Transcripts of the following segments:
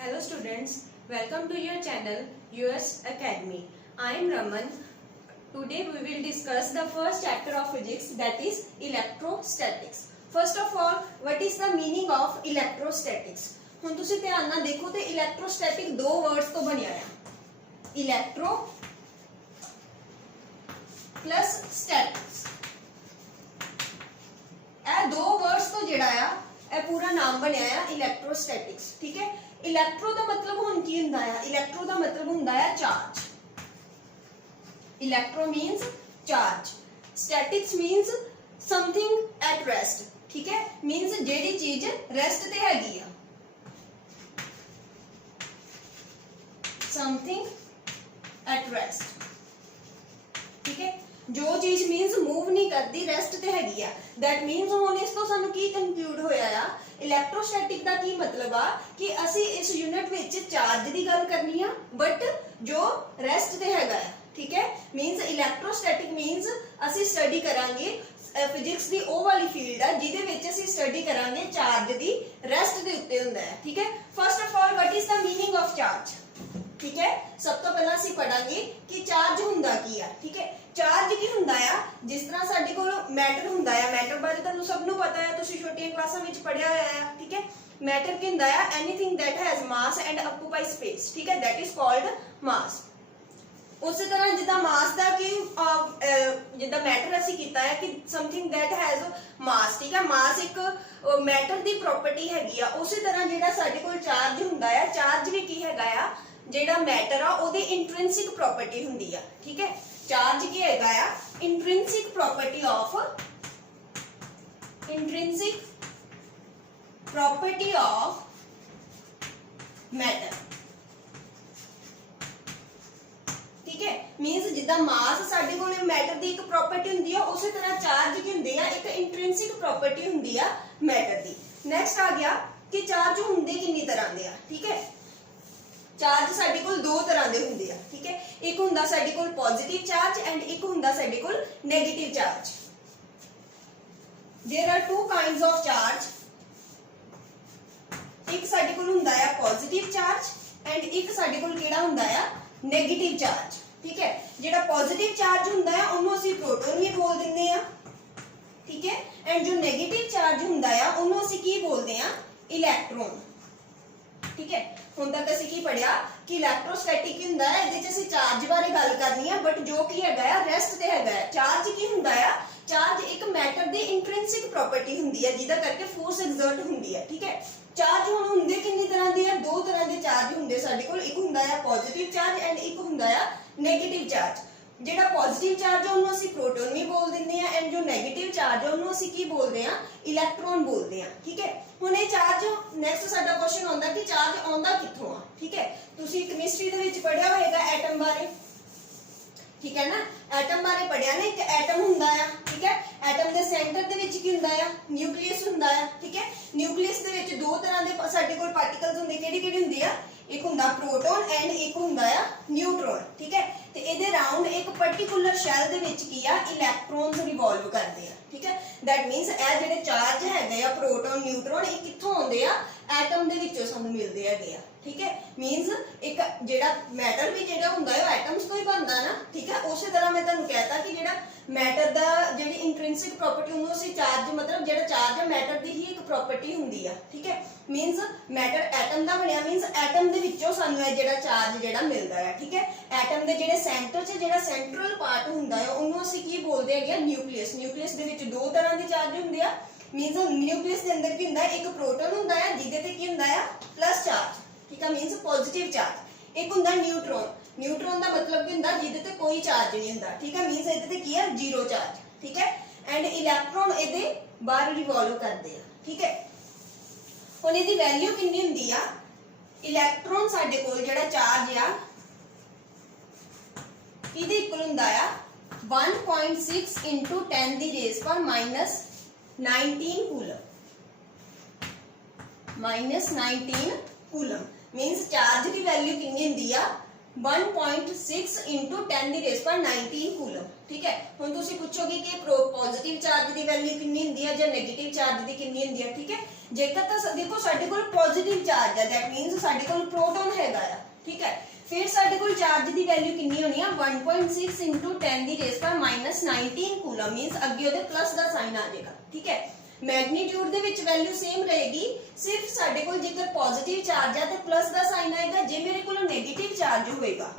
Hello students, welcome to your channel US Academy. I am Raman. Today we will discuss the first chapter of physics, that is electrostatics. First of all, what is the meaning of electrostatics? ਹੁਣ ਤੁਸੀਂ ਧਿਆਨ ਨਾਲ ਦੇਖੋ ਤੇ electrostatic ਦੋ words ਤੋਂ ਬਣਿਆ ਹੈ. Electro plus statics. ਇਹ ਦੋ words ਤੋਂ ਜਿਹੜਾ ਆ ਇਹ ਪੂਰਾ ਨਾਮ ਬਣਿਆ ਆ electrostatics. ਠੀਕ ਹੈ. इलैक्ट्रो का मतलब हुण की हुंदा है? इलैक्ट्रो का मतलब हुंदा है charge. Electro means charge. Statics means something at rest. ठीक है, मीन्स जेड़ी चीज रेस्ट ते हैगी आ. Something at rest. ठीक है, जो चीज मीन्स मूव नहीं करती, रेस्ट ते हैगी आ. दैट मीन्स हुण इस तो सानू की कंक्लूड होया आ इलैक्ट्रोस्टैटिक का की मतलब आ कि असी इस यूनिट विच चार्ज की गल करनी आ बट जो रेस्ट ते हैगा है. ठीक है, मीन्स इलैक्ट्रोस्टैटिक मीन्स असी स्टडी करांगे फिजिक्स की वो वाली फील्ड है जिहदे विच असी स्टडी करांगे चार्ज की रेस्ट के उत्ते हुंदा है. ठीक है, first of all what is the meaning of charge. ठीक है, सब तो पहला असी पढ़ांगे कि चार्ज हुंदा की है. ठीक है, चार्ज की हुंदा है जिस तरह साडे कोल मैटर हुंदा है. मैटर बारे तुहानू सब नू पता है, तुसी छोटियां क्लासां विच पढ़िया होया है. ठीक है, मैटर की हुंदा है anything that has mass and occupy space. ठीक है, दैट इज कॉल्ड मास. उस तरह जिदा मास दा की जिदा मैटर असी कीता है कि समथिंग दैट हैज मास. ठीक है, मास एक मैटर दी प्रॉपर्टी हैगी आ. उसी तरह जिहड़ा साडे कोल चार्ज हुंदा है, चार्ज भी की हैगा आ जेड़ा मैटर आ ओदी इंट्रिंसिक प्रॉपर्टी हुंदी आ. ठीक है, चार्ज की हैगा आ इंट्रिंसिक प्रॉपर्टी ऑफ मैटर. ठीक है, मींस जिदा मास साडे कोल मैटर दी एक प्रॉपर्टी हुंदी आ, उसी तरह चार्ज की हुंदी आ एक इंट्रिंसिक प्रॉपर्टी हुंदी आ मैटर दी. नेक्स्ट आ गया कि चार्ज हुंदे किन्नी तरह दे आ. ठीक है, चार्ज साडे कोल दो तरह दे हुंदे आ. ठीक है, एक हुंदा साडे कोल पॉजिटिव चार्ज एंड एक हुंदा साडे कोल negative charge. There are two kinds of charge. एक साडे कोल हुंदा है पॉजिटिव चार्ज एंड एक साडे कोल केड़ा हुंदा है नेगेटिव चार्ज. ठीक है, जेड़ा पॉजिटिव चार्ज हुंदा है उन्हों असीं प्रोटॉन भी बोल दिंदे आ. ठीक है, एंड जो नेगेटिव चार्ज हुंदा है उन्हों असीं की बोलदे आ इलैक्ट्रॉन. ठीक है, हुण तक असीं की पढ़िया कि इलैक्ट्रोस्टैटिक की हुंदा है, इहदे च असीं चार्ज बारे गल करनी है बट जो की हैगा है रेस्ट ते हैगा है. चार्ज की हुंदा है, चार्ज एक मैटर दी इंट्रिंसिक प्रॉपर्टी हुंदी है जिहदा करके फोर्स एक्सर्ट हुंदी है. ठीक है, चार्ज हुण हुंदे किन्नी तरह दे आ? दो तरह दे चार्ज हुंदे साडे कोल. एक हुंदा है पॉजिटिव चार्ज एंड एक हुंदा है नेगेटिव चार्ज. जेड़ा पॉजिटिव चार्ज है उन्होंने असीं प्रोटॉन भी बोल दिंदे हैं एंड जो नेगेटिव चार्ज है उन्होंने असीं की बोलदे हैं इलैक्ट्रॉन बोलदे हैं. ठीक है, हुण ये चार्ज नेक्स्ट साडा क्वेश्चन आउंदा कि चार्ज आउंदा कित्थों आ. ठीक है, तुसीं केमिस्ट्री दे विच पढ़िया होएगा एटम बारे. ठीक है ना, एटम बारे पढ़िया ने. एक एटम हुंदा है. ठीक है, एटम दे सेंटर दे विच की हुंदा है न्यूक्लियस हुंदा है. ठीक है, न्यूक्लियस दे विच दो तरह दे साडे कोल पार्टिकल्स हुंदे. किहड़े-किहड़े हुंदे आ? एक हुंदा प्रोटॉन एंड एक हुंदा है न्यूट्रॉन. ठीक है, ते इहदे राउंड एक पर्टिकुलर शैल दे विच की आ इलैक्ट्रॉन्स रिवॉल्व करदे आ. ठीक है, दैट मीन्स ए जेडे चार्ज हैगे आ प्रोटॉन न्यूट्रॉन ये कित्थों आउंदे आ? एटम दे विचों सानू मिलदे हैगे आ. ठीक है, मीन्स एक जेड़ा मैटर भी जेड़ा हुंदा है एटम्स तो ही बनदा ना. ठीक है, उसी तरह मैं तुहानू कहता कि जेड़ा मैटर दा जेडी इंट्रिंसिक प्रॉपर्टी उन्होंने असीं चार्ज मतलब जेड़ा चार्ज है मैटर दी ही एक प्रॉपर्टी हुंदी आ. ठीक है, मीन्स मैटर एटम दा बनिया मीन्स एटम दे विचों सानू ये जेड़ा चार्ज जेड़ा मिलदा है. ठीक है, एटम दे जेड़े सेंटर च जेड़ा सेंट्रल पार्ट हुंदा है उन्होंने असीं की बोलदे हैगे न्यूक्लियस. न्यूक्लियस दे विच दो तरह दे चार्ज हुंदे आ. मीन्स न्यूक्लियस दे अंदर की हुंदा है एक प्रोटॉन हुंदा है जिहदे ते की हुंदा है प्लस चार्ज. ठीक है, मीन्स पॉजिटिव चार्ज. एक हुंदा न्यूट्रॉन. न्यूट्रॉन का मतलब की हुंदा जिहदे ते कोई चार्ज नहीं हुंदा. ठीक है, मीन्स इहदे ते की है जीरो चार्ज. ठीक है, एंड इलैक्ट्रॉन इहदे बाहर रिवॉल्व करदे आ. ठीक है, हुण इहदी वैल्यू किन्नी हुंदी आ? इलैक्ट्रॉन साडे कोल जेहड़ा चार्ज आ इहदे इक्वल हुंदा आ 1.6 × 10⁻⁻19 कूलम. -19 कूलम मीन्स चार्ज की वैल्यू कितनी हुंदी आ? 1.6 into 10 ਦੀ ਰੇਜ਼ ਪਰ 19 ਕੂਲਮ। ਠੀਕ ਹੈ, ਹੁਣ ਤੁਸੀਂ ਪੁੱਛੋਗੇ ਕਿ ਪੋਜ਼ਿਟਿਵ ਚਾਰਜ ਦੀ ਵੈਲਿਊ ਕਿੰਨੀ ਹੁੰਦੀ ਹੈ ਜਾਂ ਨੈਗੇਟਿਵ ਚਾਰਜ ਦੀ ਕਿੰਨੀ ਹੁੰਦੀ ਹੈ। ਠੀਕ ਹੈ, ਜੇਕਰ ਤਾਂ ਦੇਖੋ ਸਾਡੇ ਕੋਲ ਪੋਜ਼ਿਟਿਵ ਚਾਰਜ ਹੈ, ਦੈਟ ਮੀਨਸ ਸਾਡੇ ਕੋਲ ਪ੍ਰੋਟੋਨ ਹੈਗਾ ਆ। ਠੀਕ ਹੈ, फिर साडे कोल चार्ज की वैल्यू कितनी होनी है 1.6 into 10 की रेज़ पर -19 कूलम मींस अगे ओदे प्लस का साइन आ जाएगा। ठीक है, magnitude they which value same रहेगी, सिर्फ साडे कोल जेकर पॉजिटिव चार्ज है तो प्लस का साइन आएगा, जे मेरे कोल नेगेटिव चार्ज होएगा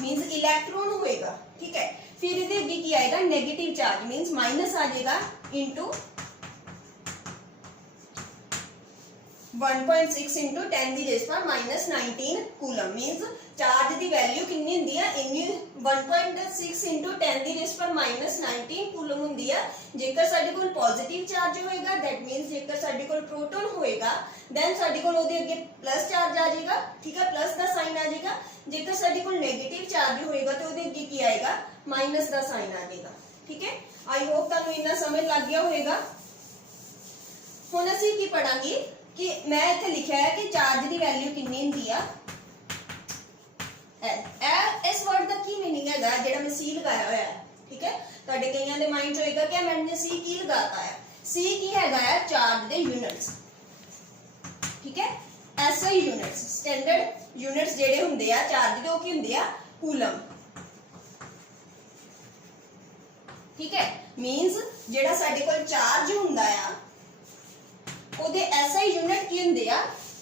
मींस इलेक्ट्रॉन होएगा। ठीक है, फिर इहदे अगे की आएगा नेगेटिव चार्ज मींस माइनस आ जाएगा इंटू 1.6 into 10 ਦੀ रेज़ पर -19 कूलम मींस चार्ज की वैल्यू कितनी होंदी है इन्नी 1.6 into 10 ਦੀ रेज़ पर -19 कूलम होंदी है। जेकर साडे कोल पॉजिटिव चार्ज होएगा दैट मींस जेकर साडे कोल प्रोटॉन होएगा देन साडे कोल ओदे अगे प्लस चार्ज आ जाएगा। ठीक है, प्लस का साइन आ जाएगा। जेकर साडे कोल नेगेटिव चार्ज होएगा तो ओदे अगे की आएगा माइनस का साइन आ जाएगा। ठीक है, आई होप तुहानू इन्ना समझ लग गया होएगा। हुण असीं की पढ़ांगे कि मैं इत्थे लिखा है कि चार्ज की वैल्यू कितनी होंदी है। इस वर्ड का की मीनिंग है जेड़ा मैं सी लगाया हुआ है। ठीक है, तुहाडे कईयां दे माइंड च होएगा कि मैंने सी की लगाता है। सी की हैगा है चार्ज दे यूनिट्स। ठीक है, एसआई यूनिट्स स्टैंडर्ड यूनिट्स जेड़े हुंदे आ चार्ज दे, ओह की हुंदे आ कूलम। ठीक है, मींस जेड़ा साडे कोल चार्ज हुंदा है ਉਹਦੇ ਐਸਆਈ ਯੂਨਿਟ ਕੀ ਹੁੰਦੇ ਆ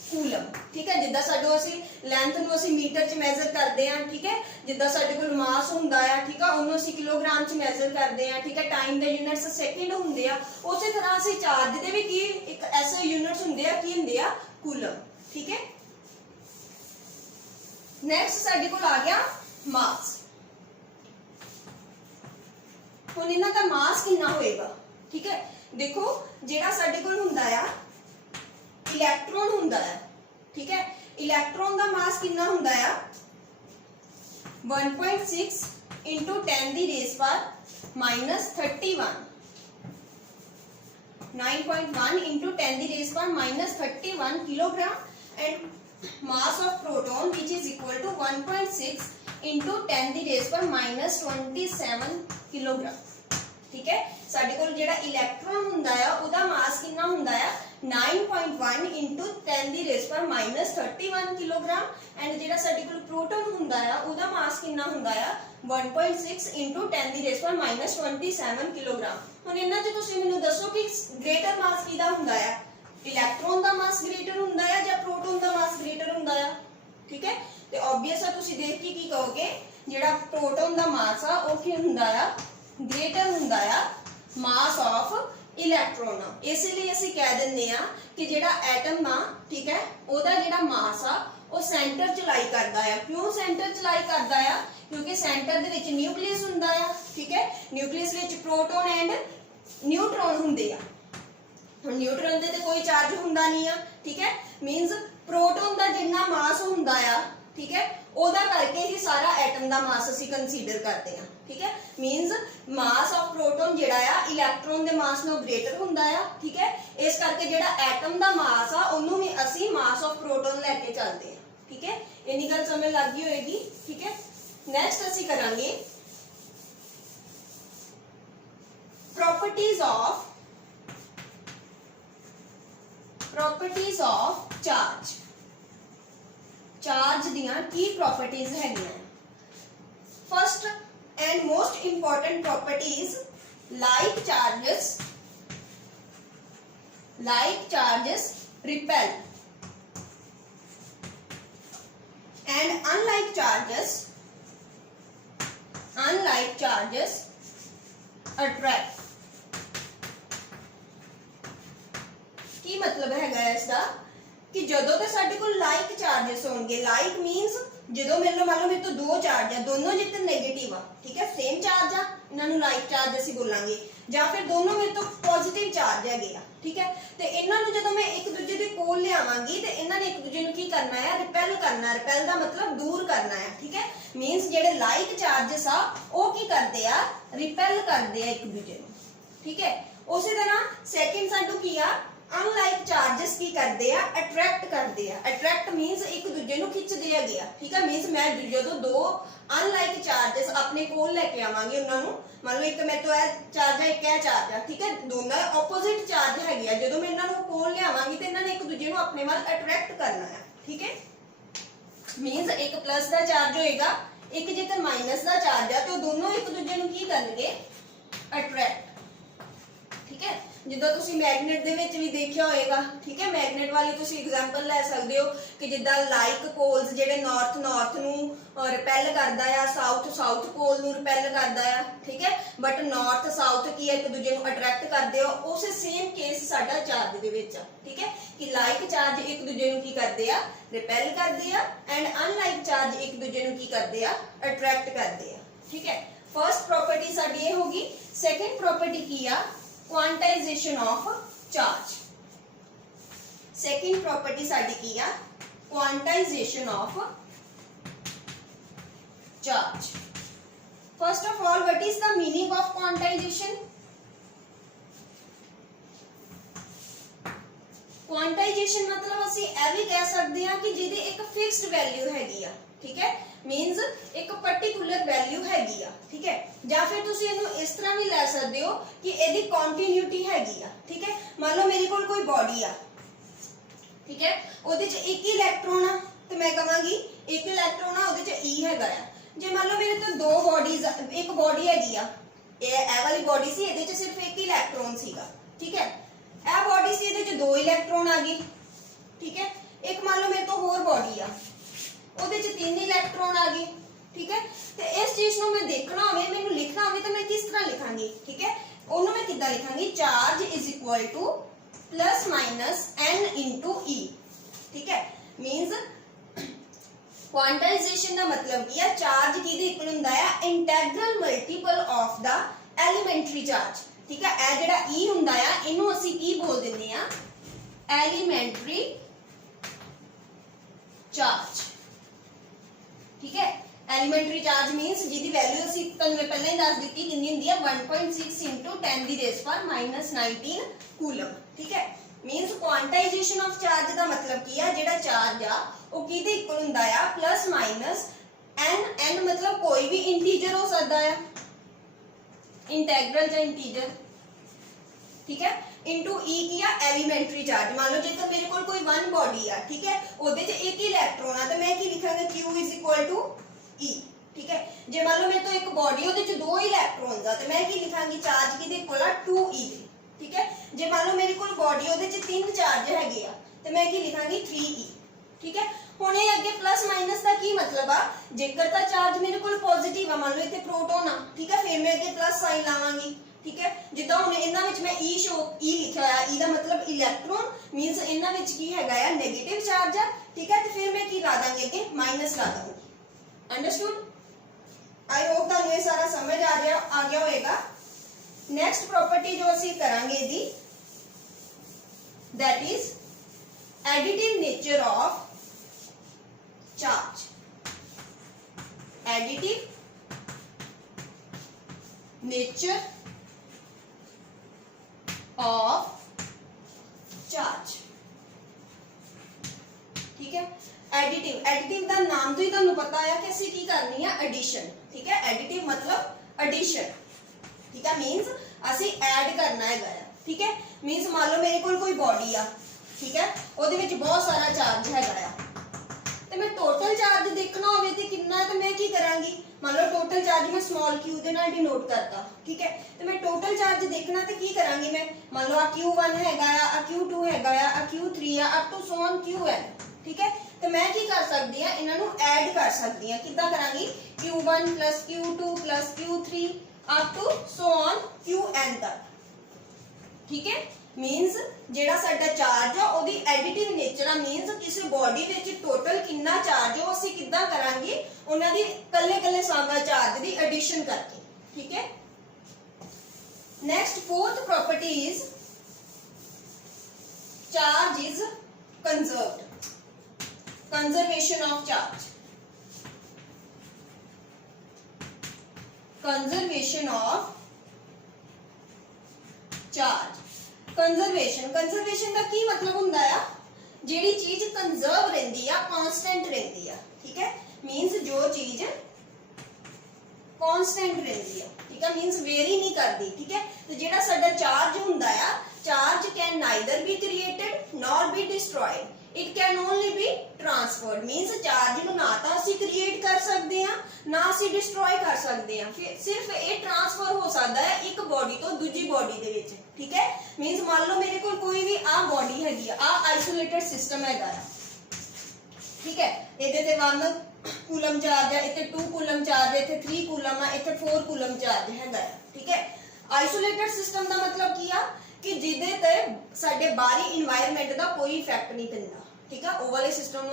ਕੂਲਮ। ਠੀਕ ਹੈ, ਜਿੱਦਾਂ ਸਾਡੋ ਅਸੀਂ ਲੈਂਥ ਨੂੰ ਅਸੀਂ ਮੀਟਰ ਚ ਮੈਜ਼ਰ ਕਰਦੇ ਆ। ਠੀਕ ਹੈ, ਜਿੱਦਾਂ ਸਾਡੇ ਕੋਲ ਮਾਸ ਹੁੰਦਾ ਆ, ਠੀਕ ਆ, ਉਹਨੂੰ ਅਸੀਂ ਕਿਲੋਗ੍ਰਾਮ ਚ ਮੈਜ਼ਰ ਕਰਦੇ ਆ। ਠੀਕ ਹੈ, ਟਾਈਮ ਦੇ ਯੂਨਿਟਸ ਸੈਕਿੰਡ ਹੁੰਦੇ ਆ, ਉਸੇ ਤਰ੍ਹਾਂ ਅਸੀਂ ਚਾਰਜ ਦੇ ਵੀ ਕੀ ਇੱਕ ਐਸਆਈ ਯੂਨਿਟਸ ਹੁੰਦੇ ਆ, ਕੀ ਹੁੰਦੇ ਆ ਕੂਲਮ। ਠੀਕ ਹੈ, ਨੈਕਸਟ ਸਾਡੇ ਕੋਲ ਆ ਗਿਆ ਮਾਸ। ਹੁਣ ਇਹਨਾਂ ਦਾ ਮਾਸ ਕਿੰਨਾ ਹੋਏਗਾ। ਠੀਕ ਹੈ, देखो जेड़ा साडे कोल हुंदा आ इलेक्ट्रॉन हुंदा है। ठीक है, इलेक्ट्रॉन का मास कितना हुंदा आ 1.6 into 10 ਦੀ रेज़ पर -31 9.1 into 10 ਦੀ रेज़ पर -31 kilogram and mass of proton which is equal to 1.6 into 10 the rays पर -27 किलोग्राम। ठीक है, साडे कोल जेड़ा इलेक्ट्रॉन हुंदा है उदा मास कितना हुंदा है 9.1 into 10 ਦੀ रेज़ पर -31 किलोग्राम एंड जेड़ा साडे कोल प्रोटॉन हुंदा है उदा मास कितना हुंदा है 1.6 into 10 ਦੀ रेज़ पर -27 किलोग्राम। हुण इन्हां च तुसीं मैनूं दसो कि ग्रेटर मास किहदा हुंदा है, इलेक्ट्रॉन दा मास ग्रेटर हुंदा है या प्रोटॉन दा मास ग्रेटर हुंदा है। ठीक है, ते ऑब्वियस है तुसीं देख के की कहोगे जेड़ा प्रोटॉन दा मास आ ओह की हुंदा है ग्रेटर हुंदा आ मास ऑफ इलेक्ट्रॉन। इसलिए असीं कह दिंदे आ कि जेड़ा एटम आ, ठीक है, ओहदा जेड़ा मास आ ਉਹ सेंटर च लाई करदा है। क्यों सेंटर च लाई करदा है, क्योंकि सेंटर दे विच न्यूक्लियस हुंदा है। ठीक है, nucleus which proton and neutron हुंदे आ। हुण न्यूट्रॉन दे ते कोई चार्ज हुंदा नहीं आ। ठीक है, मींस प्रोटॉन दा जिन्ना मास हुंदा आ, ठीक है, ओदा करके ही सारा एटम दा मास असीं कंसीडर करते हैं। ठीक है, मींस मास ऑफ प्रोटॉन जेड़ा आ इलेक्ट्रॉन दे मास नालों ग्रेटर हुंदा आ। ठीक है, इस करके जेड़ा एटम दा मास आ ओनू भी असीं मास ऑफ प्रोटॉन लैके चलते हैं। ठीक है, इन्नी गल समझ लग गई होएगी। ठीक है, नेक्स्ट असीं करांगे प्रॉपर्टीज ऑफ चार्ज। चार्ज दियां की प्रॉपर्टीज हैगियां। First and most important properties like charges repel and unlike charges attract। की मतलब है इसका कि जदों ते साडे कोल लाइक चार्जेस होंगे, लाइक मींस जो मेरे मान लो मेरे तो दो चार्ज है, दोनों जितने नेगेटिव आ, ठीक है, सेम चार्ज आ, इन्हों लाइक चार्ज असीं बोलांगे, या फिर दोनों मेरे तो पॉजिटिव चार्ज है। ठीक है, तो इन्हों जो मैं एक दूजे के कोल लियावांगी तो इन्होंने एक दूजे की करना है रिपेल करना। रिपेल का मतलब दूर करना है। ठीक है, मीनस जेडे लाइक चार्जेस आ वो की करते आ रिपेल करते हैं एक दूजे को। ठीक है, उसी तरह सैकेंड साडू की आ ਅਨਲਾਈਕ ਚਾਰजेस ਕੀ ਕਰਦੇ ਆ, ਅਟਰੈਕਟ ਕਰਦੇ ਆ। ਅਟਰੈਕਟ ਮੀਨਸ ਇੱਕ ਦੂਜੇ ਨੂੰ ਖਿੱਚਦੇ ਹੈਗੇ ਆ, ਠੀਕ ਹੈ। ਮੀਨਸ ਮੈਂ ਜਦੋਂ ਦੋ ਅਨਲਾਈਕ ਚਾਰजेस ਆਪਣੇ ਕੋਲ ਲੈ ਕੇ ਆਵਾਂਗੀ, ਉਹਨਾਂ ਨੂੰ ਮੰਨ ਲਓ ਇੱਕ ਮੇਰੇ ਤੋਂ ਇਹ ਚਾਰਜ ਹੈ, ਇੱਕ ਇਹ ਚਾਰਜ ਆ, ਠੀਕ ਹੈ, ਦੋਨਾਂ ਆਪੋਜ਼ਿਟ ਚਾਰਜ ਹੈਗੇ ਆ। ਜਦੋਂ ਮੈਂ ਇਹਨਾਂ ਨੂੰ ਕੋਲ ਲਿਆਵਾਂਗੀ ਤੇ ਇਹਨਾਂ ਨੇ ਇੱਕ ਦੂਜੇ ਨੂੰ ਆਪਣੇ ਵੱਲ ਅਟਰੈਕਟ ਕਰਨਾ ਹੈ, ਠੀਕ ਹੈ। ਮੀਨਸ ਇੱਕ ਪਲੱਸ ਦਾ ਚਾਰਜ ਹੋਏਗਾ, ਇੱਕ ਜੇਕਰ ਮਾਈਨਸ ਦਾ ਚਾਰਜ ਆ, ਤੇ ਉਹ ਦੋਨੋਂ ਇੱਕ ਦੂਜੇ ਨੂੰ ਕੀ ਕਰਨਗੇ, ਅਟਰੈਕਟ, ਠੀਕ ਹੈ। ਜਿੱਦਾਂ ਤੁਸੀਂ ਮੈਗਨੇਟ ਦੇ ਵਿੱਚ ਵੀ ਦੇਖਿਆ ਹੋਏਗਾ, ਠੀਕ ਹੈ। ਮੈਗਨੇਟ ਵਾਲੀ ਤੁਸੀਂ ਐਗਜ਼ਾਮਪਲ ਲੈ ਸਕਦੇ ਹੋ ਕਿ ਜਿੱਦਾਂ ਲਾਈਕ ਪੋਲਸ ਜਿਹੜੇ ਨਾਰਥ ਨੂੰ ਰਿਪੈਲ ਕਰਦਾ ਆ, ਸਾਊਥ ਪੋਲ ਨੂੰ ਰਿਪੈਲ ਕਰਦਾ ਆ, ਠੀਕ ਹੈ। ਬਟ ਨਾਰਥ ਸਾਊਥ ਕੀ ਹੈ, ਇੱਕ ਦੂਜੇ ਨੂੰ ਅਟਰੈਕਟ ਕਰਦੇ ਹੋ। ਉਸੇ ਸੇਮ ਕੇਸ ਸਾਡਾ ਚਾਰਜ ਦੇ ਵਿੱਚ ਆ, ਠੀਕ ਹੈ, ਕਿ ਲਾਈਕ ਚਾਰਜ ਇੱਕ ਦੂਜੇ ਨੂੰ ਕੀ ਕਰਦੇ ਆ, ਰਿਪੈਲ ਕਰਦੇ ਆ, ਐਂਡ ਅਨਲਾਈਕ ਚਾਰਜ ਇੱਕ ਦੂਜੇ ਨੂੰ ਕੀ ਕਰਦੇ ਆ, ਅਟਰੈਕਟ ਕਰਦੇ ਆ, ਠੀਕ ਹੈ। ਫਰਸਟ ਪ੍ਰੋਪਰਟੀ ਸਾਡੀ ਇਹ ਹੋਗੀ। ਸੈਕੰਡ ਪ੍ਰੋਪਰਟੀ ਕੀ ਆ, quantization of charge। second property ਸਾਡੀ ਕੀ ਆ, quantization of charge। first of all, what is the meaning of quantization? quantization मतलब ਅਸੀਂ ਇਹ ਵੀ ਕਹਿ ਸਕਦੇ ਹਾਂ ਕਿ ਜਿਹਦੀ ਇੱਕ ਫਿਕਸਡ ਵੈਲਿਊ ਹੈਗੀ ਆ, ਠੀਕ ਹੈ। ਮੀਨਸ ਇੱਕ ਪਾਰਟਿਕੂਲਰ ਵੈਲਿਊ ਹੈਗੀ ਆ, ਠੀਕ ਹੈ। ਜਾਂ ਫਿਰ ਤੁਸੀਂ ਇਹਨੂੰ ਇਸ ਤਰ੍ਹਾਂ ਵੀ ਲੈ ਸਕਦੇ ਹੋ ਕਿ ਇਹਦੀ ਕੰਟੀਨਿਊਟੀ ਹੈਗੀ ਆ, ਠੀਕ ਹੈ। ਮੰਨ ਲਓ ਮੇਰੇ ਕੋਲ ਕੋਈ ਬਾਡੀ ਆ, ਠੀਕ ਹੈ, ਉਹਦੇ 'ਚ ਇੱਕ ਇਲੈਕਟ੍ਰੋਨ ਆ, ਤੇ ਮੈਂ ਕਹਾਂਗੀ ਇੱਕ ਇਲੈਕਟ੍ਰੋਨ ਆ, ਉਹਦੇ 'ਚ E ਹੈਗਾ ਆ। ਜੇ ਮੰਨ ਲਓ ਮੇਰੇ ਤੋਂ ਦੋ ਬਾਡੀਜ਼, ਇੱਕ ਬਾਡੀ ਹੈਗੀ ਆ, ਇਹ ਵਾਲੀ ਬਾਡੀ ਸੀ, ਇਹਦੇ 'ਚ ਸਿਰਫ ਇੱਕ ਇਲੈਕਟ੍ਰੋਨ ਸੀਗਾ, ਠੀਕ ਹੈ। ਇਹ ਬਾਡੀ ਸੀ, ਇਹਦੇ 'ਚ ਦੋ ਇਲੈਕਟ੍ਰੋਨ ਆ ਗਏ, ਠੀਕ ਹੈ। ਇੱਕ ਮੰਨ ਲਓ ਮੇਰੇ ਤੋਂ ਹੋਰ ਬਾਡੀ ਆ, ਉਹਦੇ 'ਚ ਤਿੰਨ ਇਲੈਕਟ੍ਰੋਨ ਆ ਗਏ, ਠੀਕ ਹੈ। ਤੇ ਇਸ ਚੀਜ਼ ਨੂੰ ਮੈਂ ਦੇਖਣਾ ਹੋਵੇ, ਮੈਨੂੰ ਲਿਖਣਾ ਹੋਵੇ, ਤਾਂ ਮੈਂ ਕਿਸ ਤਰ੍ਹਾਂ ਲਿਖਾਂਗੀ, ਠੀਕ ਹੈ। ਉਹਨੂੰ ਮੈਂ ਕਿੱਦਾਂ ਲਿਖਾਂਗੀ, charge is equal to plus minus n into E, ਠੀਕ ਹੈ। ਮੀਨਸ ਕੁਆਂਟਾਈਜੇਸ਼ਨ ਦਾ ਮਤਲਬ ਕੀ ਆ, ਚਾਰਜ ਕਿਹਦੇ ਇਕੁਅਲ ਹੁੰਦਾ ਆ, ਇੰਟੈਗਰਲ ਮਲਟੀਪਲ ਆਫ ਦਾ ਐਲੀਮੈਂਟਰੀ ਚਾਰਜ, ਠੀਕ ਹੈ। ਇਹ ਜਿਹੜਾ E ਹੁੰਦਾ ਆ, ਇਹਨੂੰ ਅਸੀਂ ਕੀ ਬੋਲ ਦਿੰਦੇ ਆ, ਐਲੀਮੈਂਟਰੀ ਚਾਰਜ, ਠੀਕ ਹੈ। ਐਲੀਮੈਂਟਰੀ ਚਾਰਜ ਮੀਨਸ ਜਿਹਦੀ ਵੈਲਿਊ ਅਸੀਂ ਤੁਹਾਨੂੰ ਮੈਂ ਪਹਿਲਾਂ ਹੀ ਦੱਸ ਦਿੱਤੀ ਕਿੰਨੀ ਹੁੰਦੀ ਹੈ, 1.6 into 10 ਦੀ ਰੇਜ਼ ਪਰ -19 ਕੂਲਮ, ਠੀਕ ਹੈ। ਮੀਨਸ ਕੁਆਂਟਾਈਜੇਸ਼ਨ ਆਫ ਚਾਰਜ ਦਾ ਮਤਲਬ ਕੀ ਆ, ਜਿਹੜਾ ਚਾਰਜ ਆ ਉਹ ਕਿਹਦੇ ਇਕੁਅਲ ਹੁੰਦਾ ਆ, ਪਲੱਸ ਮਾਈਨਸ n ਮਤਲਬ ਕੋਈ ਵੀ ਇੰਟੀਜਰ ਹੋ ਸਕਦਾ ਆ, ਇੰਟੈਗਰਲ ਜਾਂ ਇੰਟੀਜਰ, ਠੀਕ ਹੈ, ਇੰਟੂ E ਕੀ ਆ, ਐਲੀਮੈਂਟਰੀ ਚਾਰਜ। ਮੰਨ ਲਓ ਜੇਕਰ ਮੇਰੇ ਕੋਲ ਕੋਈ ਵਨ ਬੋਡੀ ਆ, ਠੀਕ ਹੈ, ਉਹਦੇ 'ਚ ਇੱਕ ਇਲੈਕਟ੍ਰੋਨ ਆ, ਤਾਂ ਮੈਂ ਕੀ ਲਿਖਾਂਗਾ, Q is equal to E, ਠੀਕ ਹੈ। ਜੇ ਮੰਨ ਲਓ ਮੇਰੇ ਤੋਂ ਇੱਕ ਬੋਡੀ, ਉਹਦੇ 'ਚ ਦੋ ਇਲੈਕਟ੍ਰੋਨਸ ਆ, ਤੇ ਮੈਂ ਕੀ ਲਿਖਾਂਗੀ, ਚਾਰਜ ਕਿਹਦੇ ਇਕੁਅਲ ਆ, 2E, ਠੀਕ ਹੈ। ਜੇ ਮੰਨ ਲਓ ਮੇਰੇ ਕੋਲ ਬੋਡੀ, ਉਹਦੇ 'ਚ ਤਿੰਨ ਚਾਰਜ ਹੈਗੇ ਆ, ਤੇ ਮੈਂ ਕੀ ਲਿਖਾਂਗੀ, 3E, ਠੀਕ ਹੈ। ਹੁਣ ਇਹ ਅੱਗੇ ਪਲੱਸ ਮਾਈਨਸ ਦਾ ਕੀ ਮਤਲਬ ਆ, ਜੇਕਰ ਤਾਂ ਚਾਰਜ ਮੇਰੇ ਕੋਲ ਪੋਜ਼ਿਟਿਵ ਆ, ਮੰਨ ਲਓ ਇੱਥੇ ਪ੍ਰੋਟੋਨ ਆ, ਠੀਕ ਹੈ, ਫਿਰ ਮੈਂ ਅੱਗੇ ਪਲੱਸ ਸਾਈਨ ਲਾਵਾਂਗੀ, ਠੀਕ ਹੈ। ਜਿੱਦਾਂ ਹੁਣ ਇਹਨਾਂ ਵਿੱਚ ਮੈਂ E ਲਿਖਿਆ ਹੋਇਆ, E ਦਾ ਮਤਲਬ ਇਲੈਕਟ੍ਰੋਨ, ਮੀਨਸ ਇਹਨਾਂ ਵਿੱਚ ਕੀ ਹੈਗਾ ਆ, ਨੈਗੇਟਿਵ ਚਾਰਜ ਆ, ਠੀਕ ਹੈ। ਤੇ ਫਿਰ ਮੈਂ ਕੀ ਲਾ ਦਾਂਗੀ, ਅੱਗੇ ਮਾਈਨਸ ਲਾ ਦਾਂਗੀ। ਅੰਡਰਸਟੂਡ? आई होप ਤੁਹਾਨੂੰ ਇਹ ਸਾਰਾ ਸਮਝ ਆ ਗਿਆ ਹੋਵੇਗਾ। ਨੈਕਸਟ ਪ੍ਰੋਪਰਟੀ ਜੋ ਅਸੀਂ ਕਰਾਂਗੇ ਇਹਦੀ, that is additive nature of charge। additive nature of charge, ठीक है। एडिटिव ਦਾ ਨਾਮ ਤੋਂ ਹੀ ਤੁਹਾਨੂੰ ਪਤਾ ਹੈ ਕਿ ਅਸੀਂ ਕੀ ਕਰਨੀ ਹੈ, ਐਡੀਸ਼ਨ, ਠੀਕ ਹੈ। ਐਡੀਟਿਵ ਮਤਲਬ ਐਡੀਸ਼ਨ, ਠੀਕ ਹੈ। ਮੀਨਸ ਅਸੀਂ ਐਡ ਕਰਨਾ ਹੈਗਾ ਆ, ਠੀਕ ਹੈ। ਮੀਨਸ ਮੰਨ ਲਓ ਮੇਰੇ ਕੋਲ ਕੋਈ ਬੋਡੀ ਆ, ਠੀਕ ਹੈ, ਉਹਦੇ ਵਿੱਚ ਬਹੁਤ ਸਾਰਾ ਚਾਰਜ ਹੈਗਾ ਆ, ਤੇ ਮੈਂ ਟੋਟਲ ਚਾਰਜ ਦੇਖਣਾ ਹੋਵੇ ਤੇ ਕਿੰਨਾ ਹੈ, ਤਾਂ ਮੈਂ ਕੀ ਕਰਾਂਗੀ, ਮੰਨ ਲਓ ਟੋਟਲ ਚਾਰਜ ਮੈਂ ਸਮਾਲ q ਦੇ ਨਾਲ ਡਿਨੋਟ ਕਰਤਾ, ਠੀਕ ਹੈ। ਤੇ ਮੈਂ ਟੋਟਲ ਚਾਰਜ ਦੇਖਣਾ ਤੇ ਕੀ ਕਰਾਂਗੀ, ਮੈਂ ਮੰਨ ਲਓ ਆ q1 ਹੈਗਾ ਆ q2 ਹੈਗਾ ਆ q3 ਆ up to so on qn, ਠੀਕ ਹੈ। ਤੇ ਮੈਂ ਕੀ ਕਰ ਸਕਦੀ ਆ, ਇਹਨਾਂ ਨੂੰ ਐਡ ਕਰ ਸਕਦੀ ਆ। ਕਿੱਦਾਂ ਕਰਾਂਗੀ, q1 plus q2 plus q3 up to so on qn ਤੱਕ, ਠੀਕ ਹੈ। ਮੀਨਸ ਜਿਹੜਾ ਸਾਡਾ ਚਾਰਜ ਆ ਉਹਦੀ ਐਡੀਟਿਵ ਨੇਚਰ ਆ, ਮੀਨਸ ਕਿਸੇ ਬੋਡੀ ਵਿੱਚ ਟੋਟਲ ਕਿੰਨਾ ਚਾਰਜ ਹੈ ਉਹ ਅਸੀਂ ਕਿੱਦਾਂ ਕਰਾਂਗੇ, ਉਹਨਾਂ ਦੀ ਕੱਲੇ ਸਾਂਭਾ ਚਾਰਜ ਦੀ ਐਡੀਸ਼ਨ ਕਰਕੇ, ਠੀਕ ਹੈ। Next fourth property is charge is conserved, conservation of charge, conservation of charge। Conservation का की मतलब हुंदा है जेड़ी चीज कंजर्व रहिंदी आ कांस्टेंट रहिंदी आ, ठीक है, मींस जो चीज कांस्टेंट रहिंदी आ, ठीक है, मींस वेरी नहीं करदी, ठीक है। तो जेड़ा साडा चार्ज हुंदा आ, charge can neither be created nor be destroyed, it can only be transferred, means charge नूं ना तां असीं क्रिएट कर सकदे हां ना असीं डिस्ट्रॉय कर सकदे हां, सिर्फ ये ट्रांसफर हो सकदा है एक बॉडी तो दूजी बॉडी दे विच, ठीक है। मींस मान लो मेरे कोल कोई भी आ बॉडी हैगी आ आइसोलेटेड सिस्टम हैगा, ठीक है, इहदे ते 1 कूलम चार्ज है, इत्थे 2 कूलम चार्ज है, इत्थे 3 कूलम है, इत्थे 4 कूलम चार्ज हैगा, ठीक है। आइसोलेटेड सिस्टम दा मतलब की आ कि जिहदे ते साडे बाहरी एनवायरनमेंट दा कोई इफेक्ट नहीं पैंदा, ठीक है। ओ वाले सिस्टम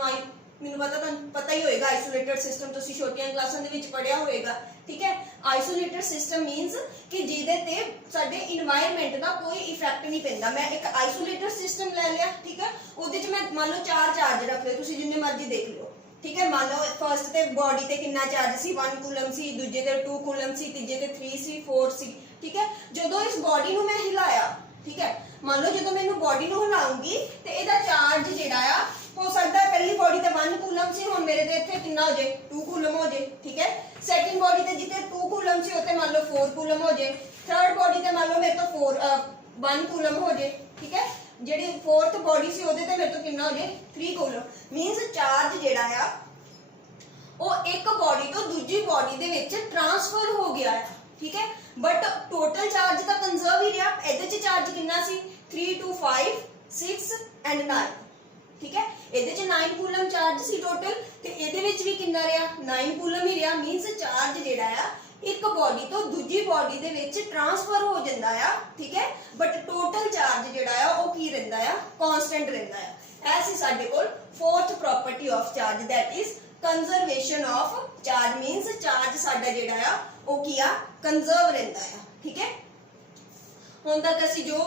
नूं मैनूं पता ही होएगा, आइसोलेटेड सिस्टम तुसीं छोटियां क्लासां दे विच पढ़िया होएगा, ठीक है। आइसोलेटेड सिस्टम मींस कि जिहदे ते साडे एनवायरनमेंट दा कोई इफेक्ट नहीं पैंदा। मैं एक आइसोलेटेड सिस्टम ले लिया, ठीक है, ओहदे च मैं मान लो 4 चार्ज रख ले, तुसीं जिन्ने मर्जी देख लो, ठीक है। मान लो फर्स्ट ते बॉडी ते कितना चार्ज सी 1 कूलम सी, दूजे ते 2 कूलम सी, तीजे ते 3 सी, 4 सी, ठीक है। जदों इस बॉडी नूं मैं हिलाया, ठीक है, मान लो जदों मैनूं बॉडी नूं हिलाऊंगी ते इहदा चार्ज जिहड़ा आ हो सकता है पहली बॉडी ते 1 कूलम सी, हुण मेरे ते इत्थे कितना हो जाए 2 कूलम हो जाए, ठीक है। सेकंड बॉडी ते जिथे 2 कूलम सी उत्ते मान लो 4 कूलम हो जाए, थर्ड बॉडी ते मान लो मेरे तो 1 कूलम हो जाए, ठीक है। जेडी फोर्थ बॉडी सी ओदे ते मेरे तो कितना हो जाए 3 कूलम, मींस चार्ज जेड़ा आ वो एक बॉडी तो दूजी बॉडी दे विच ट्रांसफर हो गया है, ठीक है। बट टोटल चार्ज तो कंजर्व ही रहा, इहदे च चार्ज कितना सी 3 2 5 6 एंड 9, ठीक है। इहदे च 9 कूलम चार्ज सी टोटल, ते इहदे विच भी कितना रहा 9 कूलम ही रहा, मींस चार्ज जेड़ा आ एक बॉडी तो दूजी बॉडी दे विच ट्रांसफर हो जांदा आ, ठीक है। बट टोटल चार्ज जेड़ा आ वो की रहिंदा आ कांस्टेंट रहिंदा आ। ऐ सी साडे कोल fourth property of charge, that is conservation of charge, means charge साडा जेड़ा आ वो की आ कंजर्व रहिंदा आ, ठीक है। हुण तक असीं जो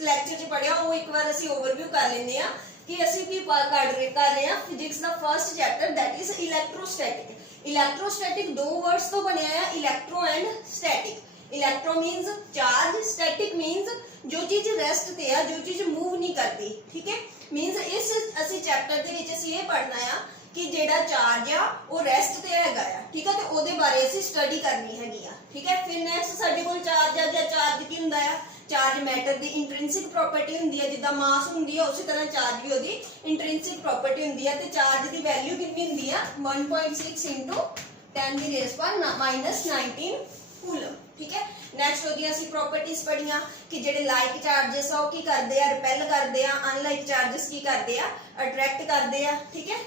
लैक्चर च पढ़िया वो एक बार असीं ओवरव्यू कर लैंदे आ कि असीं की कर रहे हैं फिजिक्स दा first chapter, that is electrostatic. Electrostatic दो वर्ड्स तो बने है, electro and static. Electro means charge, static means जो चीज रेस्ट ते है, जो चीज मूव नहीं करती, ठीक है। मींस इस असीं चैप्टर दे विच असीं ये पढ़ना है कि जेड़ा चार्ज आ वो रेस्ट ते हैगा आ, ठीक है, ते ओदे बारे असीं स्टडी करनी हैगी आ, ठीक है। फिर नेक्स्ट साडे कोल चार्ज आ गया। चार्ज की हुंदा है, चार्ज मैटर दी इंट्रिंसिक प्रॉपर्टी हुंदी है, जिद्दां मास हुंदी है उसी तरह चार्ज भी ओदी इंट्रिंसिक प्रॉपर्टी हुंदी है। ते चार्ज दी वैल्यू कितनी हुंदी है 1.6 × 10⁻⁻19 कूलम, ठीक है। नेक्स्ट हो गया असीं प्रॉपर्टीज पढ़ियां कि जेडे लाइक चार्जेस आ की करदे आ रिपेल करदे आ, अनलाइक चार्जेस की करदे आ अट्रैक्ट करदे आ, ठीक है।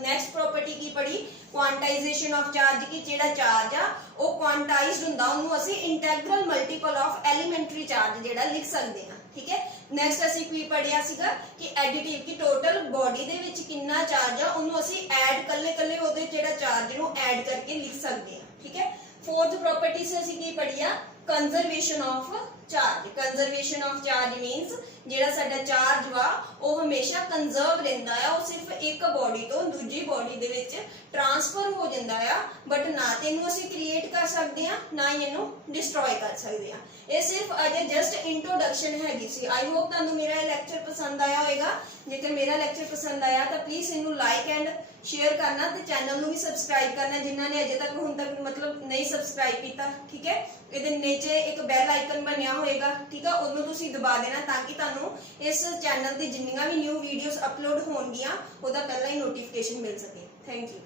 नेक्स्ट प्रॉपर्टी की पढ़ी क्वांटाइजेशन ऑफ चार्ज की, जेड़ा चार्ज आ वो क्वांटाइज्ड हुंदा, ओनू असीं integral multiple of elementary charge जेड़ा लिख सकदे आ, ठीक है। नेक्स्ट असीं की पढ़िया सीगा कि एडिटिव की टोटल बॉडी दे विच कितना चार्ज आ ओनू असीं ऐड कल्ले ओदे जेड़ा चार्ज नूं ऐड करके लिख सकदे आ, ठीक है। फोर्थ प्रॉपर्टी से असीं की पढ़िया conservation of charge. Conservation of charge means जेड़ा साडा चार्ज वा वो हमेशा कंजर्व रहिंदा है, वो सिर्फ एक बॉडी तो दूजी बॉडी दे विच ट्रांसफर हो जांदा है, बट ना ते इनू असीं क्रिएट कर सकदे हां ना ही इनू डिस्ट्रॉय कर सकदे हां। ये सिर्फ अजे जस्ट इंट्रोडक्शन हैगी सी। आई होप तुहानू मेरा लेक्चर पसंद आया होएगा। जेकर मेरा लेक्चर पसंद आया तो प्लीज इनू लाइक एंड शेयर करना, ते चैनल नू भी सबसक्राइब करना जिन्हां ने अजे तक हुण तक मतलब नहीं सबसक्राइब कीता, ठीक है। इहदे नीचे एक बैल आइकन बनया होएगा, ठीक है, उहनू तुसीं दबा देना ताकि तुहानू इस चैनल ते जिन्नियां भी न्यू वीडियोस अपलोड होणगियां ओहदा पहला ही नोटिफिकेशन मिल सके। Thank you.